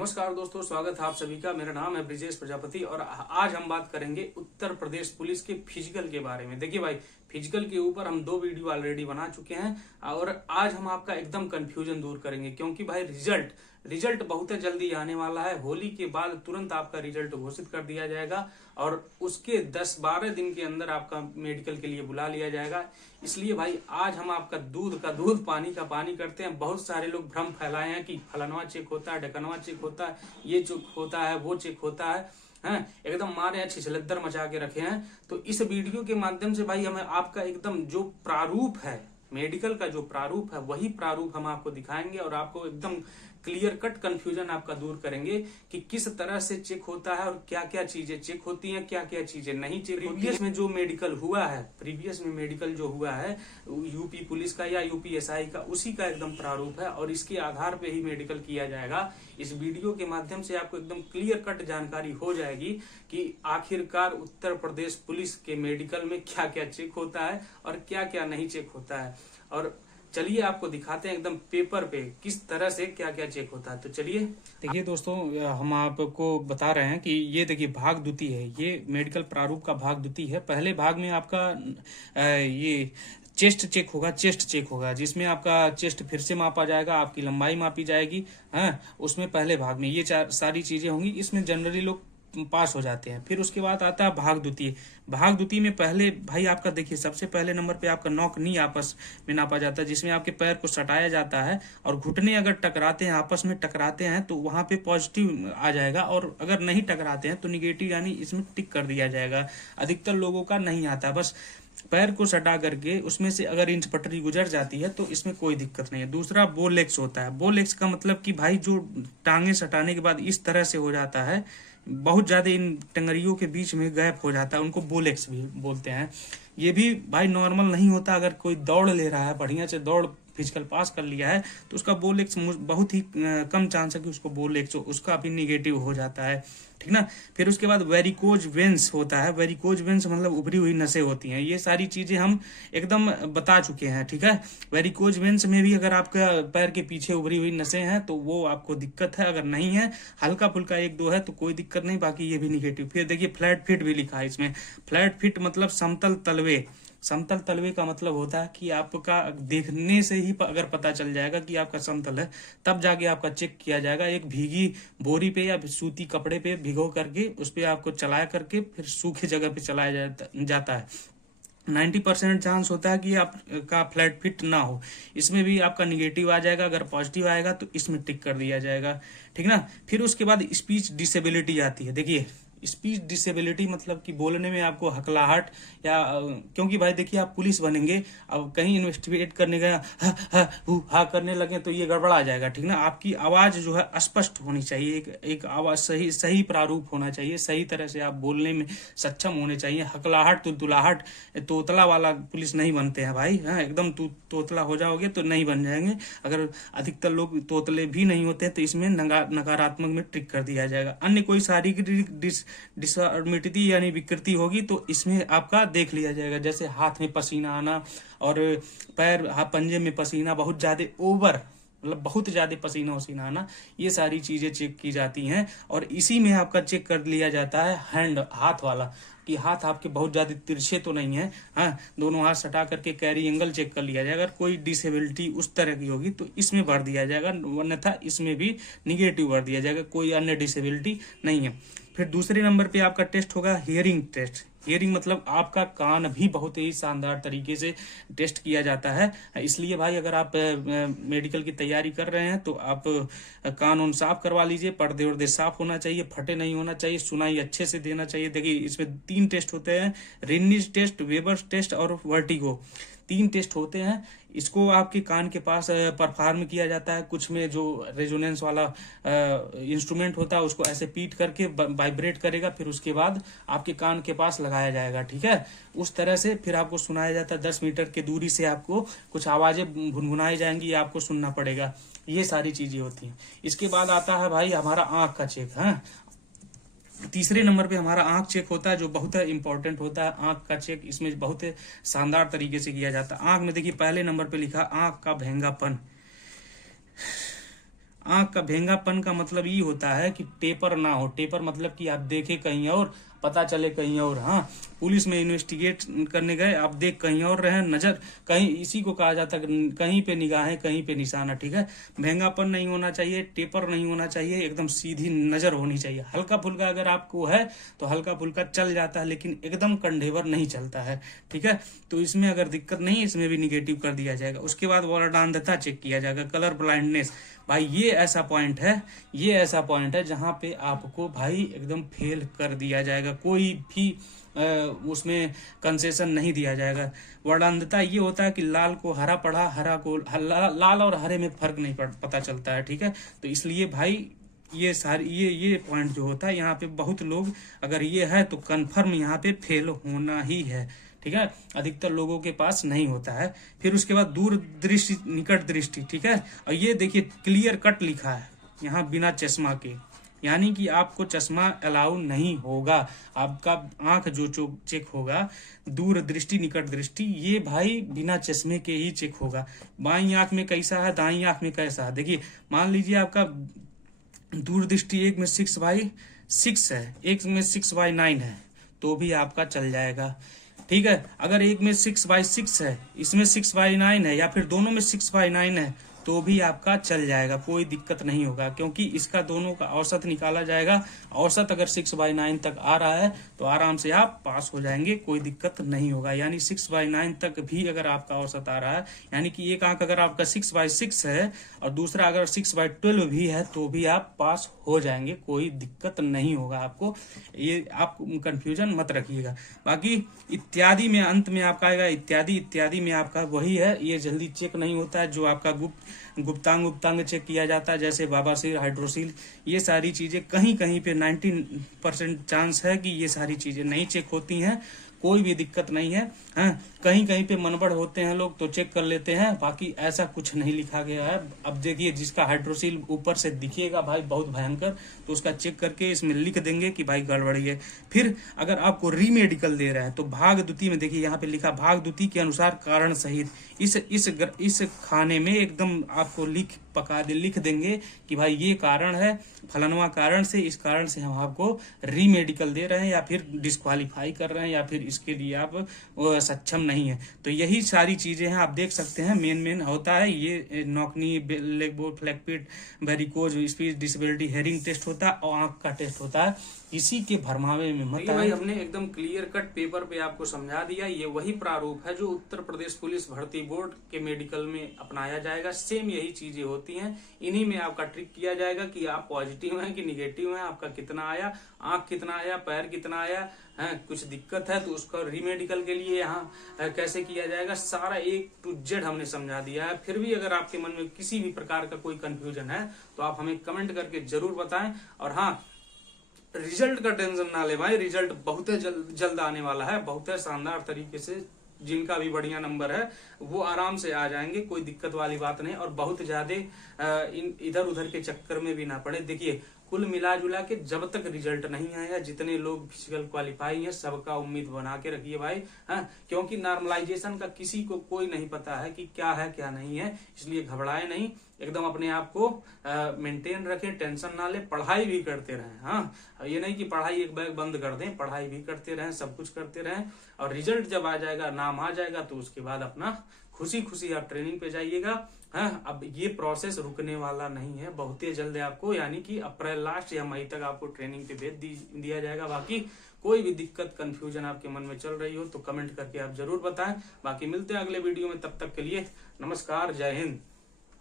नमस्कार दोस्तों, स्वागत है आप सभी का। मेरा नाम है ब्रिजेश प्रजापति और आज हम बात करेंगे उत्तर प्रदेश पुलिस के फिजिकल के बारे में। देखिए भाई, फिजिकल के ऊपर हम 2 वीडियो ऑलरेडी बना चुके हैं और आज हम आपका एकदम कंफ्यूजन दूर करेंगे, क्योंकि भाई रिजल्ट बहुत जल्दी आने वाला है। होली के बाद तुरंत आपका रिजल्ट घोषित कर दिया जाएगा और उसके 10-12 दिन के अंदर आपका मेडिकल के लिए बुला लिया जाएगा। इसलिए भाई आज हम आपका दूध का दूध पानी का पानी करते हैं। बहुत सारे लोग भ्रम फैलाए हैं कि फलानवा चेक होता है, ढकनवा चेक होता है, ये चेक होता है, वो चेक होता है, एकदम मारे अच्छी छिछलद्दर मचा के रखे हैं। तो इस वीडियो के माध्यम से भाई हमें आपका एकदम जो प्रारूप है, मेडिकल का जो प्रारूप है, वही प्रारूप हम आपको दिखाएंगे और आपको एकदम क्लियर कट कंफ्यूजन आपका दूर करेंगे कि किस तरह से चेक होता है और क्या क्या चीजें चेक होती हैं, क्या क्या चीजें नहीं चेक होती है। में जो मेडिकल हुआ है, प्रीवियस में मेडिकल जो हुआ है यूपी पुलिस का या यूपीएसआई का, उसी का एकदम प्रारूप है और इसके आधार पे ही मेडिकल किया जाएगा। इस वीडियो के माध्यम से आपको एकदम क्लियर कट जानकारी हो जाएगी कि आखिरकार उत्तर प्रदेश पुलिस के मेडिकल में क्या क्या चेक होता है और क्या क्या नहीं चेक होता है। और चलिए आपको दिखाते हैं एकदम पेपर पे किस तरह से क्या क्या चेक होता है। तो चलिए देखिए दोस्तों, हम आपको बता रहे हैं कि ये देखिए भाग द्वितीय है, ये मेडिकल प्रारूप का भाग द्वितीय है। पहले भाग में आपका ये चेस्ट चेक होगा, जिसमें आपका चेस्ट फिर से मापा जाएगा, आपकी लंबाई मापी जाएगी। उसमें पहले भाग में ये सारी चीजें होंगी। इसमें जनरली लोग पास हो जाते हैं। फिर उसके बाद आता है भाग द्वितीय में पहले भाई आपका देखिए, सबसे पहले नंबर पे आपका नॉक नी आपस में नापा जाता है, जिसमें आपके पैर को सटाया जाता है और घुटने अगर टकराते हैं, आपस में टकराते हैं तो वहां पे पॉजिटिव आ जाएगा और अगर नहीं टकराते हैं तो निगेटिव, यानी इसमें टिक कर दिया जाएगा। अधिकतर लोगों का नहीं आता, बस पैर को सटा करके उसमें से अगर इंच पटरी गुजर जाती है तो इसमें कोई दिक्कत नहीं है। दूसरा बोलेक्स होता है। बोलेक्स का मतलब कि भाई जो टांगे सटाने के बाद इस तरह से हो जाता है, बहुत ज्यादा इन टंगरियों के बीच में गैप हो जाता है, उनको बोलेक्स भी बोलते हैं। ये भी भाई नॉर्मल नहीं होता। अगर कोई दौड़ ले रहा है, बढ़िया से दौड़ फिजिकल पास कर लिया है, तो उसका बोलेक्स बहुत ही कम चांस है कि उसको बोलेक्स हो, उसका भी निगेटिव हो जाता है, ठीक ना। फिर उसके बाद वेरिकोज वेंस होता है। वेरिकोज वेंस मतलब उभरी हुई नसें होती हैं। ये सारी चीजें हम एकदम बता चुके हैं, ठीक है। वेरिकोज वेंस में भी अगर आपका पैर के पीछे उभरी हुई नसें हैं तो वो आपको दिक्कत है, अगर नहीं है हल्का फुल्का 1-2 है तो कोई दिक्कत नहीं, बाकी ये भी निगेटिव। फिर देखिए फ्लैट फिट भी लिखा है इसमें। फ्लैट फिट मतलब समतल तलवे का मतलब होता है कि आपका देखने से ही अगर पता चल जाएगा कि आपका समतल है, तब जाके आपका चेक किया जाएगा। एक भीगी बोरी पे या सूती कपड़े पे भिगो करके उस पे आपको चलाया करके फिर सूखे जगह पे चलाया जाता है। 90% चांस होता है कि आपका फ्लैट फिट ना हो। इसमें भी आपका निगेटिव आ जाएगा, अगर पॉजिटिव आएगा तो इसमें टिक कर दिया जाएगा, ठीक ना। फिर उसके बाद स्पीच डिसेबिलिटी आती है। देखिए स्पीच डिसेबिलिटी मतलब कि बोलने में आपको हकलाहट या क्योंकि भाई देखिए आप पुलिस बनेंगे, अब कहीं इन्वेस्टिगेट करने गया हा करने लगे तो ये गड़बड़ा आ जाएगा, ठीक ना। आपकी आवाज जो है स्पष्ट होनी चाहिए, एक आवाज सही प्रारूप होना चाहिए, सही तरह से आप बोलने में सक्षम होने चाहिए। हकलाहट तुलतुलाहट तोतला वाला पुलिस नहीं बनते हैं भाई। एकदम तोतला हो जाओगे तो नहीं बन जाएंगे। अगर अधिकतर लोग तोतले भी नहीं होते तो इसमें नकारात्मक में ट्रिक कर दिया जाएगा। अन्य कोई शारीरिक डिसऑर्मिटी यानी विकृति होगी तो इसमें आपका देख लिया जाएगा, जैसे हाथ में पसीना आना और पैर पंजे में पसीना बहुत ज्यादा ओवर, मतलब बहुत ज्यादा पसीना आना, ये सारी चीजें चेक की जाती हैं। और इसी में आपका चेक कर लिया जाता है हाथ वाला, कि हाथ आपके बहुत ज्यादा तिरछे तो नहीं है। दोनों हाथ सटा करके कैरी एंगल चेक कर लिया जाएगा। अगर कोई डिसेबिलिटी उस तरह की होगी तो इसमें भर दिया जाएगा, अन्यथा इसमें भी निगेटिव भर दिया जाएगा, कोई अन्य डिसेबिलिटी नहीं है। फिर दूसरे नंबर पे आपका टेस्ट होगा हियरिंग टेस्ट। हियरिंग मतलब आपका कान भी बहुत ही शानदार तरीके से टेस्ट किया जाता है। इसलिए भाई अगर आप मेडिकल की तैयारी कर रहे हैं तो आप कान उन साफ करवा लीजिए, पर्दे वर्दे साफ होना चाहिए, फटे नहीं होना चाहिए, सुनाई अच्छे से देना चाहिए। देखिए इसमें 3 टेस्ट होते हैं, रिनिज टेस्ट, वेबर्स टेस्ट और वर्टिगो। 3 टेस्ट होते हैं। इसको आपके कान के पास परफॉर्म किया जाता है। कुछ में जो रेजोनेंस वाला इंस्ट्रूमेंट होता है उसको ऐसे पीट करके वाइब्रेट करेगा, फिर उसके बाद आपके कान के पास लगाया जाएगा, ठीक है। उस तरह से फिर आपको सुनाया जाता है। 10 मीटर की दूरी से आपको कुछ आवाजें गुनगुनाई जाएंगी, आपको सुनना पड़ेगा। ये सारी चीजें होती हैं। इसके बाद आता है भाई हमारा आंख का चेक। तीसरे नंबर पे हमारा आंख चेक होता है, जो बहुत इंपॉर्टेंट होता है। आंख का चेक इसमें बहुत शानदार तरीके से किया जाता है। आंख में देखिए पहले नंबर पे लिखा आंख का भेंगापन। आंख का भेंगापन का मतलब ये होता है कि टेपर ना हो। टेपर मतलब कि आप देखे कहीं और, पता चले कहीं और। हाँ, पुलिस में इन्वेस्टिगेट करने गए, आप देख कहीं और रहे, नजर कहीं, इसी को कहा जाता है कहीं पे निगाहें कहीं पे निशाना। ठीक है, भेंगापन नहीं होना चाहिए, टेपर नहीं होना चाहिए, एकदम सीधी नजर होनी चाहिए। हल्का फुल्का अगर आपको है तो हल्का फुल्का चल जाता है, लेकिन एकदम कंढेवर नहीं चलता है। ठीक है, तो इसमें अगर दिक्कत नहीं, इसमें भी निगेटिव कर दिया जाएगा। उसके बाद वरदानता चेक किया जाएगा, कलर ब्लाइंडनेस। भाई ये ऐसा पॉइंट है, ये ऐसा पॉइंट है जहां पे आपको भाई एकदम फेल कर दिया जाएगा, कोई भी उसमें कंसेशन नहीं दिया जाएगा। वर्णांधता ये होता है कि लाल को हरा पढ़ा, हरा को लाल और हरे में फर्क नहीं पता चलता है। ठीक है, तो इसलिए भाई ये सारी ये पॉइंट जो होता है यहाँ पे बहुत लोग, अगर ये है तो कंफर्म यहाँ पे फेल होना ही है। ठीक है, अधिकतर लोगों के पास नहीं होता है। फिर उसके बाद दूर दृष्टि, निकट दृष्टि। ठीक है, और ये देखिए क्लियर कट लिखा है यहाँ बिना चश्मा के, यानी कि आपको चश्मा अलाउ नहीं होगा। आपका आंख जो चेक होगा, दूर दृष्टि निकट दृष्टि, ये भाई बिना चश्मे के ही चेक होगा। बाईं आंख में कैसा है, दाईं आंख में कैसा है। देखिए मान लीजिए आपका दूर दृष्टि एक में 6/6 है, एक में 6/9 है, तो भी आपका चल जाएगा। ठीक है, अगर एक में 6/6 है, इसमें 6/9 है, या फिर दोनों में 6/9 है, तो भी आपका चल जाएगा, कोई दिक्कत नहीं होगा, क्योंकि इसका दोनों का औसत निकाला जाएगा। औसत अगर 6/9 तक आ रहा है तो आराम से आप पास हो जाएंगे, कोई दिक्कत नहीं होगा। यानी 6/9 तक भी अगर आपका औसत आ रहा है, यानी कि एक आंक अगर आपका 6/6 है और दूसरा अगर 6/12 भी है, तो भी आप पास हो जाएंगे, कोई दिक्कत नहीं होगा आपको। ये आप कंफ्यूजन मत रखिएगा। बाकी इत्यादि में अंत में आपका आएगा, इत्यादि में आपका वही है, ये जल्दी चेक नहीं होता है। जो आपका गुप्तांग चेक किया जाता है, जैसे बाबासीर, हाइड्रोसील, ये सारी चीजें कहीं कहीं पे 90% चांस है कि ये सारी चीजें नहीं चेक होती हैं, कोई भी दिक्कत नहीं है। हाँ, कहीं कहीं पे मनबड़ होते हैं लोग तो चेक कर लेते हैं, बाकी ऐसा कुछ नहीं लिखा गया है। अब देखिए जिसका हाइड्रोसील ऊपर से दिखेगा भाई बहुत भयंकर, तो उसका चेक करके इसमें लिख देंगे कि भाई गड़बड़ी है। फिर अगर आपको रीमेडिकल दे रहा है तो भाग द्वितीय में देखिए यहाँ पे लिखा, भाग द्वितीय के अनुसार कारण सहित इस खाने में एकदम आपको लिख देंगे कि भाई ये कारण है, फलानवा कारण से, इस कारण से हम आपको रीमेडिकल दे रहे हैं, या फिर डिस्क्वालीफाई कर रहे हैं, या फिर इसके लिए आप सक्षम नहीं है। तो यही सारी चीजें हैं, आप देख सकते हैं। मेन होता है ये knock knee, leg bone, flat feet, varicose, speech disability, hearing test होता है और आंख का टेस्ट होता है। इसी के भरमावे में मत भाई, हमने एकदम क्लियर कट पेपर पे आपको समझा दिया। ये वही प्रारूप है जो उत्तर प्रदेश पुलिस भर्ती बोर्ड के मेडिकल में अपनाया जाएगा। सेम यही चीजें होती हैं, इन्हीं में आपका ट्रिक किया जाएगा कि आप पॉजिटिव हैं कि निगेटिव हैं, आपका कितना आया, आंख कितना आया, पैर कितना आया है, कुछ दिक्कत है तो उसका रीमेडिकल के लिए यहाँ कैसे किया जाएगा, सारा A to Z हमने समझा दिया है। फिर भी अगर आपके मन में किसी भी प्रकार का कोई कंफ्यूजन है तो आप हमें कमेंट करके जरूर बताएं। और हाँ, रिजल्ट का टेंशन ना ले भाई, रिजल्ट बहुत जल्द आने वाला है, बहुत शानदार तरीके से। जिनका भी बढ़िया नंबर है वो आराम से आ जाएंगे, कोई दिक्कत वाली बात नहीं। और बहुत ज्यादा इधर उधर के चक्कर में भी ना पड़े। देखिए कुल मिला जुला के जब तक रिजल्ट नहीं आया, जितने लोग फिजिकल क्वालिफाई हैं सबका उम्मीद बना के रखिए भाई। हाँ, क्योंकि नॉर्मलाइजेशन का किसी को कोई नहीं पता है कि क्या है क्या नहीं है, इसलिए घबराए नहीं, एकदम अपने आप को मेंटेन रखें, टेंशन ना ले, पढ़ाई भी करते रहें। हाँ, ये नहीं कि पढ़ाई एक बैग बंद कर दें, पढ़ाई भी करते रहें, सब कुछ करते रहें। और रिजल्ट जब आ जाएगा, नाम आ जाएगा, तो उसके बाद अपना खुशी खुशी आप ट्रेनिंग पे जाइएगा। हाँ, अब ये प्रोसेस रुकने वाला नहीं है, बहुत ही जल्द आपको, यानी कि अप्रैल लास्ट या मई तक आपको ट्रेनिंग पे भेज दिया जाएगा। बाकी कोई भी दिक्कत कंफ्यूजन आपके मन में चल रही हो तो कमेंट करके आप जरूर बताएं। बाकी मिलते हैं अगले वीडियो में, तब तक के लिए नमस्कार, जय हिंद।